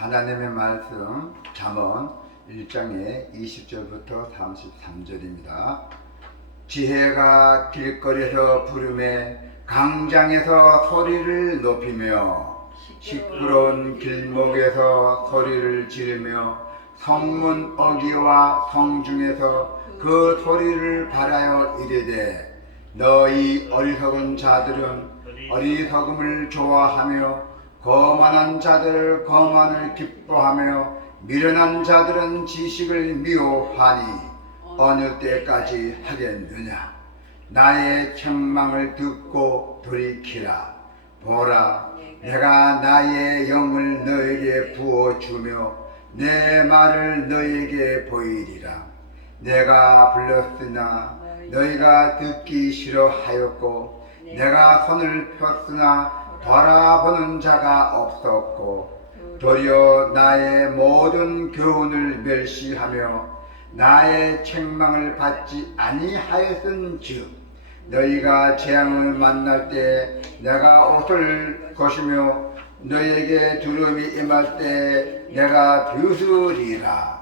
하나님의 말씀 잠언 1장의 20절부터 33절입니다. 지혜가 길거리에서 부르매 강장에서 소리를 높이며 시끄러운 길목에서 소리를 지르며 성문 어귀와 성중에서 그 소리를 바라여 이르되 너희 어리석은 자들은 어리석음을 좋아하며 거만한 자들을 거만을 기뻐하며 미련한 자들은 지식을 미워하니 어느 때까지 하겠느냐. 나의 책망을 듣고 돌이키라. 보라, 내가 나의 영을 너에게 부어주며 내 말을 너에게 보이리라. 내가 불렀으나 너희가 듣기 싫어하였고 내가 손을 폈으나 바라보는 자가 없었고 도리어 나의 모든 교훈을 멸시하며 나의 책망을 받지 아니하였은즉 너희가 재앙을 만날 때 내가 옷을 것이며 너희에게 두려움이 임할 때 내가 비웃으리라.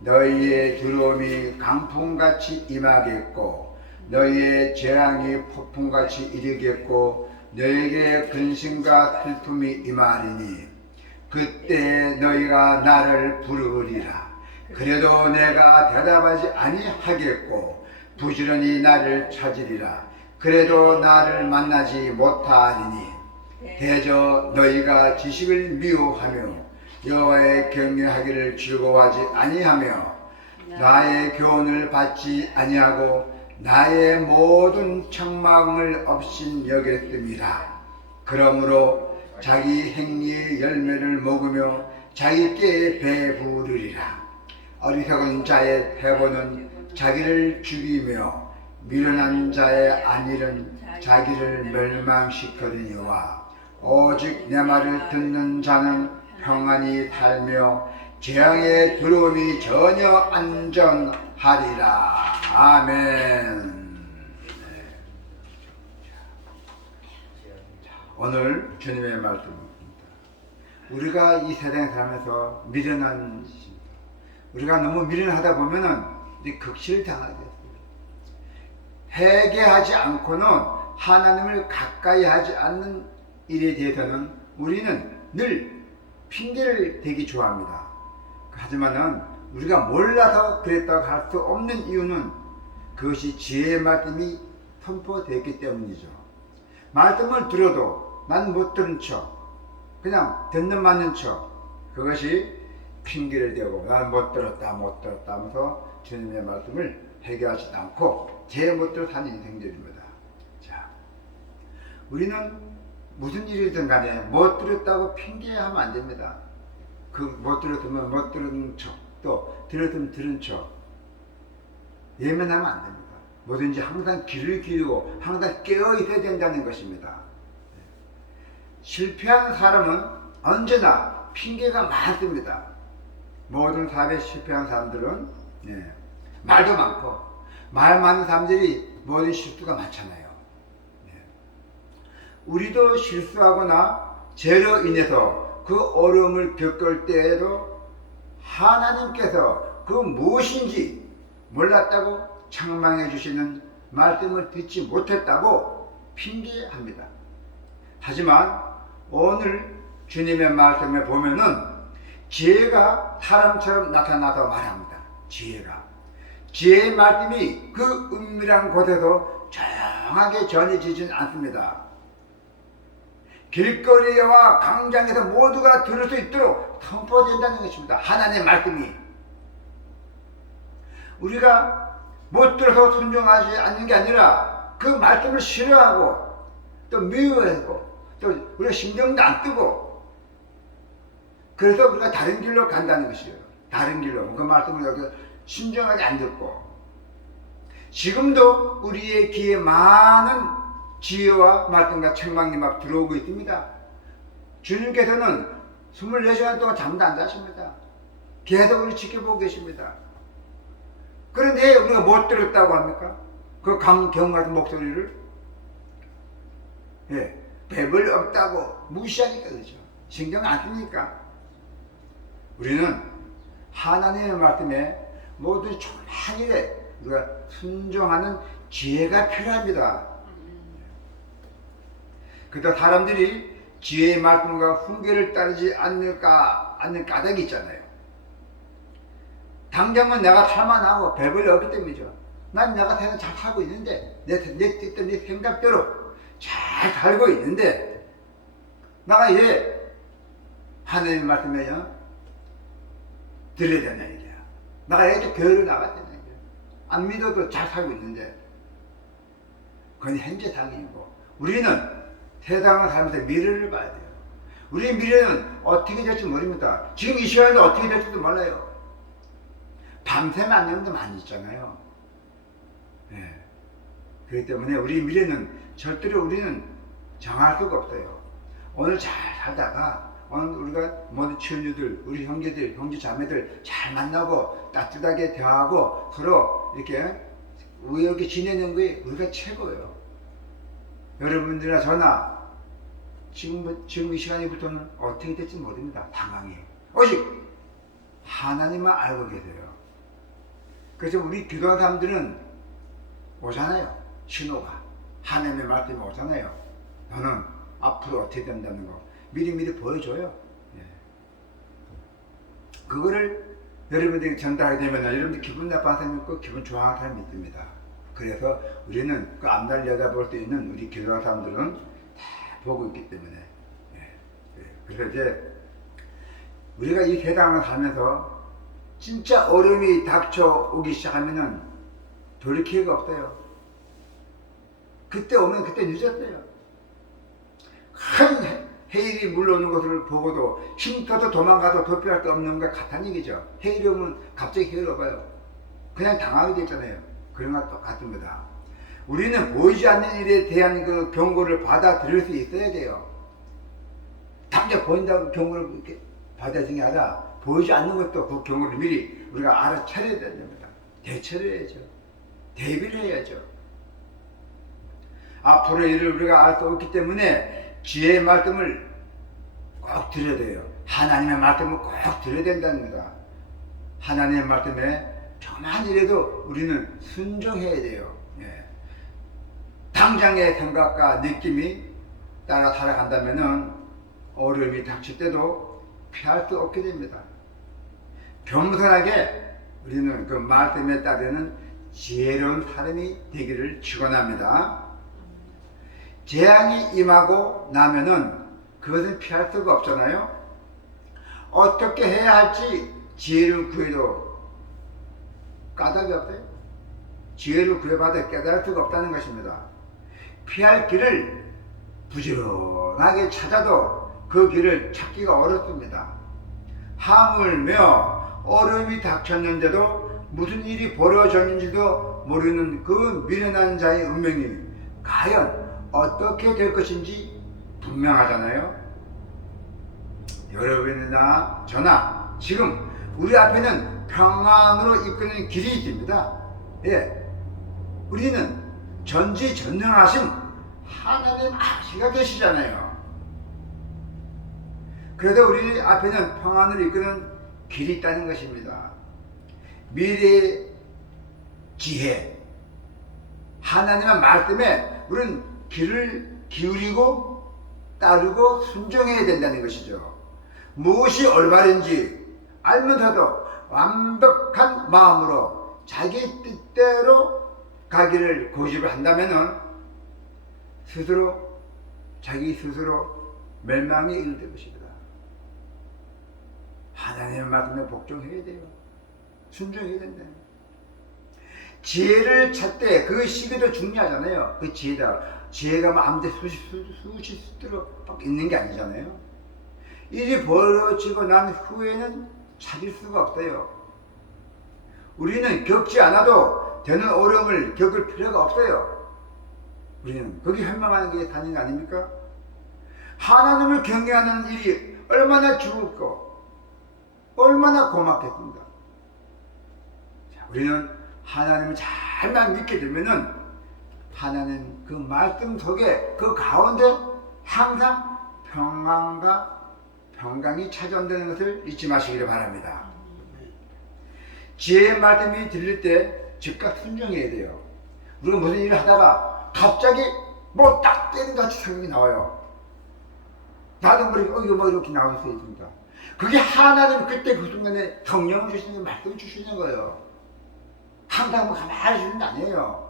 너희의 두려움이 강풍같이 임하겠고 너희의 재앙이 폭풍같이 이르겠고 너에게 근심과 슬픔이 임하리니 그때 너희가 나를 부르리라. 그래도 내가 대답하지 아니하겠고 부지런히 나를 찾으리라. 그래도 나를 만나지 못하리니 대저 너희가 지식을 미워하며 여호와의 경외하기를 즐거워하지 아니하며 나의 교훈을 받지 아니하고 나의 모든 책망을 없인 여겼음이라. 그러므로 자기 행위의 열매를 먹으며 자기께 배부르리라. 어리석은 자의 패보는 자기를 죽이며 미련한 자의 안일은 자기를 멸망시키느니와 오직 내 말을 듣는 자는 평안히 살며 재앙의 두려움이 전혀 안전하리라. 아멘. 오늘 주님의 말씀입니다. 우리가 이 세상에 살면서 미련한 짓입니다. 우리가 너무 미련하다 보면은 극실을 당하게 됐습니다. 회개하지 않고는 하나님을 가까이 하지 않는 일에 대해서는 우리는 늘 핑계를 대기 좋아합니다. 하지만은 우리가 몰라서 그랬다고 할 수 없는 이유는 그것이 지혜의 말씀이 선포되었기 때문이죠. 말씀을 들어도 난 못 들은 척, 그냥 듣는 맞는 척, 그것이 핑계를 대고 난 못 들었다 하면서 주님의 말씀을 회개하지 않고 제 못대로 사는 인생들입니다. 자, 우리는 무슨 일이든 간에 못 들었다고 핑계하면 안 됩니다. 그 못 들었으면 못 들은 척, 또 들었으면 들은 척 예민하면 안 됩니다. 뭐든지 항상 귀를 기울이고 항상 깨어 있어야 된다는 것입니다. 실패한 사람은 언제나 핑계가 많습니다. 모든 사업에 실패한 사람들은 말도 많고 말 많은 사람들이 모든 실수가 많잖아요. 우리도 실수하거나 죄로 인해서 그 어려움을 겪을 때에도 하나님께서 그 무엇인지 몰랐다고 책망해 주시는 말씀을 듣지 못했다고 핑계합니다. 하지만 오늘 주님의 말씀에 보면은 지혜가 사람처럼 나타나서 말합니다. 지혜의 말씀이 그 은밀한 곳에서 조용하게 전해지진 않습니다. 길거리와 광장에서 모두가 들을 수 있도록 선포된다는 것입니다. 하나님의 말씀이. 우리가 못 들어서 순종하지 않는 게 아니라 그 말씀을 싫어하고 또 미워하고 또 우리가 신경도 안 뜨고 그래서 우리가 다른 길로 간다는 것이에요. 다른 길로 그 말씀을 신중하게 안 듣고 지금도 우리의 귀에 많은 지혜와 말씀과 책망이 막 들어오고 있습니다. 주님께서는 24시간 동안 잠도 안 자십니다. 계속 우리 지켜보고 계십니다. 그런데 우리가 못 들었다고 합니까? 그 강경 같은 목소리를 배불 없다고 무시하니까 그렇죠. 신경 안 쓰니까. 우리는 하나님의 말씀에 모두 만일에 우리가 순종하는 지혜가 필요합니다. 그러다 사람들이 지혜의 말씀과 훈계를 따르지 않는 까닭이 있잖아요. 당장은 내가 살만하고 별볼일 없기 때문이죠. 난 내가 잘 살고 있는데 내 뜻대로 내 생각대로 잘 살고 있는데 내가 왜 하나님의 말씀에 들어야 되냐 이래요. 내가 이렇게 교회를 나가야 되냐 이래요. 안 믿어도 잘 살고 있는데 그건 현재 상황이고 우리는 세상을 살면서 미래를 봐야 돼요. 우리의 미래는 어떻게 될지 모릅니다. 지금 이 시간에 어떻게 될지도 몰라요. 밤새면 안 되는 데 많이 있잖아요. 네. 그렇기 때문에 우리 미래는 절대로 우리는 정할 수가 없어요. 오늘 잘 살다가 오늘 우리가 모든 친구들, 우리 형제들, 형제 자매들 잘 만나고 따뜻하게 대화하고 서로 이렇게 지내는 게 우리가 최고예요. 여러분들이나 저나 지금 이 시간부터는 어떻게 될지 모릅니다. 당황해. 오직 하나님만 알고 계세요. 그래서 우리 기도하는 사람들은 오잖아요. 신호가 하나님의 말씀이 오잖아요. 너는 앞으로 어떻게 된다는 거 미리 보여줘요. 예. 그거를 여러분들에게 전달하게 되면 여러분들 기분 나빠하는 사람이 있고 기분 좋아하는 사람이 있습니다. 그래서 우리는 그 앞날 내다볼 수 있는 우리 기도하는 사람들은 다 보고 있기 때문에 그래서 이제 우리가 이 세상을 살면서 진짜 어려움이 닥쳐오기 시작하면은 돌이키기가 없어요. 그때 오면 그때 늦었어요. 큰 해일이 물러오는 것을 보고도 힘써서 도망가도 도피할 수 없는 것 같다는 얘기죠. 해일이 오면 갑자기 해일 와봐요. 그냥 당하게 되잖아요. 그런 것 똑같은 거다. 우리는 보이지 않는 일에 대한 그 경고를 받아들일 수 있어야 돼요. 당장 보인다고 경고를 이렇게 받아들이는 게 아니라 보이지 않는 것도 그 경고를 미리 우리가 알아차려야 됩니다. 대처를 해야죠. 대비를 해야죠. 앞으로의 일을 우리가 알 수 없기 때문에 지혜의 말씀을 꼭 들어야 돼요. 하나님의 말씀을 꼭 들어야 된다는 겁니다. 하나님의 말씀에 조그만 일에도 우리는 순종해야 돼요. 예. 당장의 생각과 느낌이 따라 살아간다면은 어려움이 닥칠 때도 피할 수 없게 됩니다. 겸손하게 우리는 그 말씀에 따르는 지혜로운 사람이 되기를 축원합니다. 재앙이 임하고 나면은 그것은 피할 수가 없잖아요. 어떻게 해야 할지 지혜를 구해도 까닭이 없어요. 지혜를 구해받아 깨달을 수가 없다는 것입니다. 피할 길을 부지런하게 찾아도 그 길을 찾기가 어렵습니다. 하물며 어려움이 닥쳤는데도 무슨 일이 벌어졌는지도 모르는 그 미련한 자의 운명이 과연 어떻게 될 것인지 분명하잖아요. 여러분이나 저나 지금 우리 앞에는 평안으로 이끄는 길이 있습니다. 예, 우리는 전지전능하신 하나님 아버지가 계시잖아요. 그래도 우리 앞에는 평안을 이끄는 길이 있다는 것입니다. 미래의 지혜, 하나님의 말씀에 우리는 귀를 기울이고 따르고 순종해야 된다는 것이죠. 무엇이 올바른지 알면서도 완벽한 마음으로 자기 뜻대로 가기를 고집을 한다면은 자기 스스로 멸망에 이르게 될 것입니다. 하나님의 말씀에 복종해야 돼요. 순종해야 된다. 지혜를 찾되 그 시기도 중요하잖아요. 그 지혜가 뭐 아무데 수시수로 있는 게 아니잖아요. 일이 벌어지고 난 후에는 찾을 수가 없어요. 우리는 겪지 않아도 되는 어려움을 겪을 필요가 없어요. 우리는 거기 현명하는 게 다닌 거 아닙니까? 하나님을 경외하는 일이 얼마나 즐겁고 얼마나 고맙겠습니까? 자, 우리는 하나님을 잘만 믿게 되면은 하나님 그 말씀 속에 그 가운데 항상 평안과 평강이 찾아온다는 것을 잊지 마시기를 바랍니다. 지혜의 말씀이 들릴 때 즉각 순종해야 돼요. 우리가 무슨 일을 하다가 갑자기 뭐 딱 때린 같이 생각이 나와요. 나도 모르게 이거 뭐 이렇게 나올 수 있습니다. 그게 하나님 그때 그 순간에 성령을 주시는 말씀을 주시는 거예요. 항상 뭐 가만히 주는 게 아니에요.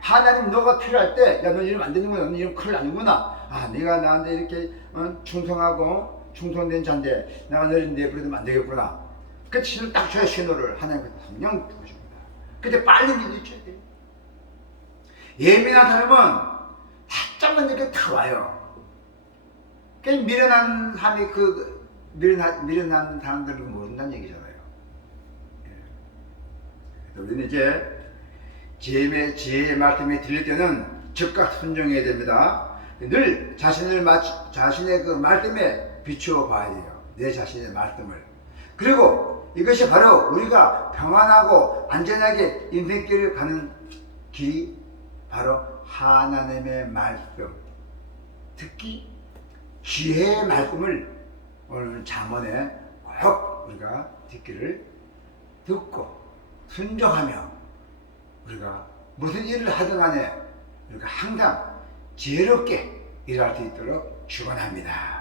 하나님 너가 필요할 때, 야, 너 이러면 안 되는구나, 너 이러면 큰일 나는구나. 아, 네가 나한테 이렇게 충성하고 충성된 자인데 내가 너를 내버려두면 안 되겠구나. 그 신호를 딱 줘야 신호를 하나님께서 성령 주십니다. 근데 빨리 믿으셔야 돼요. 예민한 사람은 살짝만 이렇게 다 와요. 그냥 미련한 사람이 미련한 사람들은 모른다는 얘기잖아요. 우리는 이제 지혜의 말씀이 들릴 때는 즉각 순종해야 됩니다. 늘 자신의 그 말씀에 비추어 봐야 돼요. 내 자신의 말씀을. 그리고 이것이 바로 우리가 평안하고 안전하게 인생길을 가는 길이 바로 하나님의 말씀. 특히 지혜의 말씀을 오늘 잠언에 꼭 우리가 듣고 순종하며 우리가 무슨 일을 하든 간에 우리가 항상 지혜롭게 일할 수 있도록 축원합니다.